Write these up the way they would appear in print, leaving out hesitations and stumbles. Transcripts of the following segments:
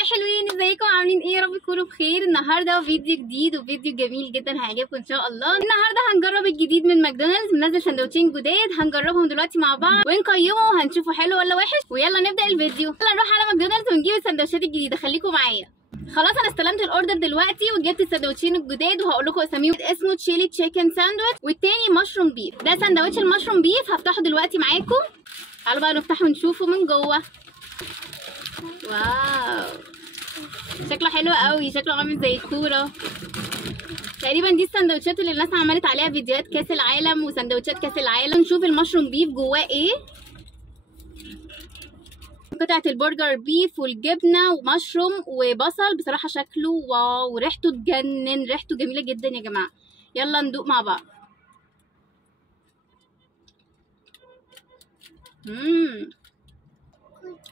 هاي حلوين، ازيكم عاملين ايه؟ يا رب تكونوا بخير. النهارده فيديو جديد وفيديو جميل جدا هيعجبكم ان شاء الله. النهارده هنجرب الجديد من ماكدونالدز، منزل سندوتشين جداد هنجربهم دلوقتي مع بعض ونقيمه وهنشوفه حلو ولا وحش. ويلا نبدا الفيديو، يلا نروح على ماكدونالدز ونجيب السندوتشات الجديده، خليكم معايا. خلاص انا استلمت الاوردر دلوقتي وجبت السندوتشين الجداد وهقول لكم اساميهم. اسمه تشيلي تشيكن ساندويتش والتاني مشروم بيف. ده سندوتش المشروم بيف هفتحه دلوقتي معاكم. تعالوا بقى نفتحه ونشوفه من جوه. واو شكله حلو قوي، شكله عامل زي الكوره تقريبا. دي السندوتشات اللي الناس عملت عليها فيديوهات كاس العالم وسندوتشات كاس العالم. نشوف المشروم بيف جواه ايه. قطعه البرجر بيف والجبنه ومشروم وبصل. بصراحه شكله واو، وريحته تجنن، ريحته جميله جدا يا جماعه. يلا ندوق مع بعض.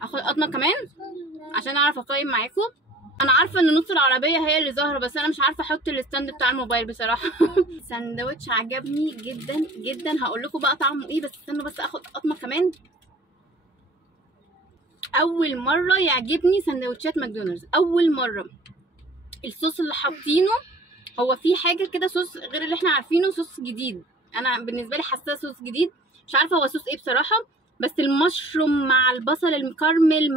اخد قطمه كمان عشان اعرف اقيم معاكم. انا عارفه ان نص العربيه هي اللي ظاهره، بس انا مش عارفه احط الستاند بتاع الموبايل بصراحه. سندوتش عجبني جدا جدا، هقول لكم بقى طعمه ايه، بس استنوا بس اخد قطمه كمان. اول مره يعجبني سندوتشات ماكدونالدز، اول مره. الصوص اللي حاطينه هو في حاجه كده، صوص غير اللي احنا عارفينه، صوص جديد. انا بالنسبه لي حاساه صوص جديد، مش عارفه هو صوص ايه بصراحه. بس المشروم مع البصل المكرمل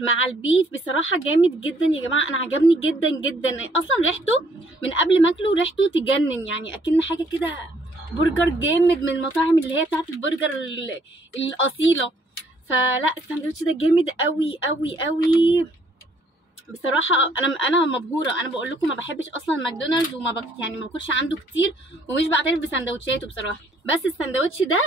مع البيف بصراحه جامد جدا يا جماعه. انا عجبني جدا جدا. اصلا ريحته من قبل ما اكله ريحته تجنن، يعني اكن حاجه كده برجر جامد من المطاعم اللي هي بتاعت البرجر الاصيله. فلا الساندوتش ده جامد قوي قوي قوي بصراحه. انا مبهوره. انا بقول لكم ما بحبش اصلا ماكدونالدز يعني ما باكلش عنده كتير ومش بعترف بسندوتشاته بصراحه. بس الساندوتش ده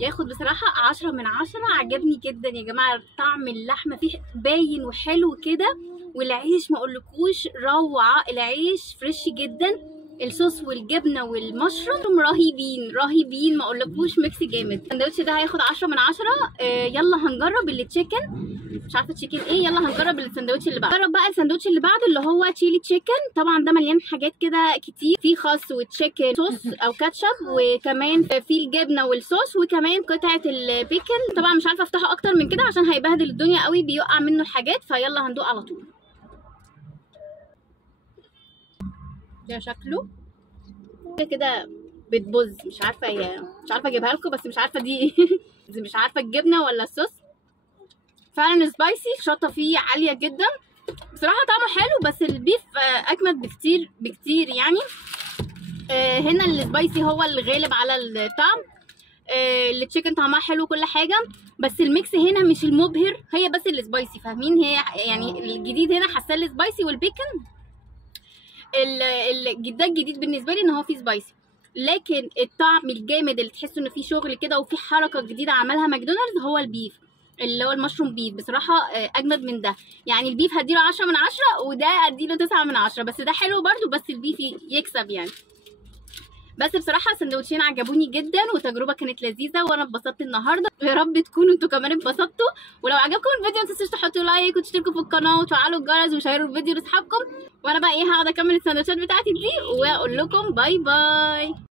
ياخد بصراحه 10 من 10. عجبني جدا يا جماعه. طعم اللحمه فيه باين وحلو كده، والعيش ما اقولكوش روعه. العيش فريش جدا، الصوص والجبنه والمشروم رهيبين رهيبين ما اقولكوش، ميكس جامد. الساندوتش ده هياخد 10 من 10. يلا هنجرب التشيكن، مش عارفه تشيكن ايه. يلا هنجرب الساندوتش اللي بعده. نجرب بقى الساندوتش اللي بعده اللي هو تشيلي تشيكن. طبعا ده مليان حاجات كده كتير، في خس وتشيكن صوص او كاتشب، وكمان في الجبنه والصوص، وكمان قطعه البيكن. طبعا مش عارفه افتحه اكتر من كده عشان هيبهدل الدنيا قوي، بيقع منه الحاجات. فيلا هندوق على طول. ده شكله كده بتبوظ، مش عارفه اجيبها لكم، بس مش عارفه دي مش عارفه الجبنه ولا الصوص. فعلا سبايسي، الشطه فيه عاليه جدا بصراحه، طعمه حلو. بس البيف اجمد بكتير بكتير يعني. هنا السبايسي هو اللي غالب على الطعم. التشيكن طعمها حلو كل حاجه، بس الميكس هنا مش المبهر، هي بس السبايسي. فاهمين؟ هي يعني الجديد هنا حاسه السبايسي والبيكن. ده الجديد بالنسبه لي ان هو فيه سبايسي، لكن الطعم الجامد اللي تحسوا ان فيه شغل كده وفي حركه جديده عملها ماكدونالدز هو البيف اللي هو المشروم بيف. بصراحه اجمد من ده. يعني البيف هديله 10 من 10 وده اديله 9 من 10، بس ده حلو برده، بس البيف يكسب يعني. بس بصراحه السندوتشين عجبوني جدا وتجربه كانت لذيذه وانا اتبسطت النهارده. يا رب تكونوا انتوا كمان اتبسطتوا. ولو عجبكم الفيديو ما تنسوش تحطوا لايك وتشتركوا في القناه وتفعلوا الجرس وشيروا الفيديو لاصحابكم. وانا بقى هقعد اكمل السندوتشات بتاعتي دي واقول لكم باي باي.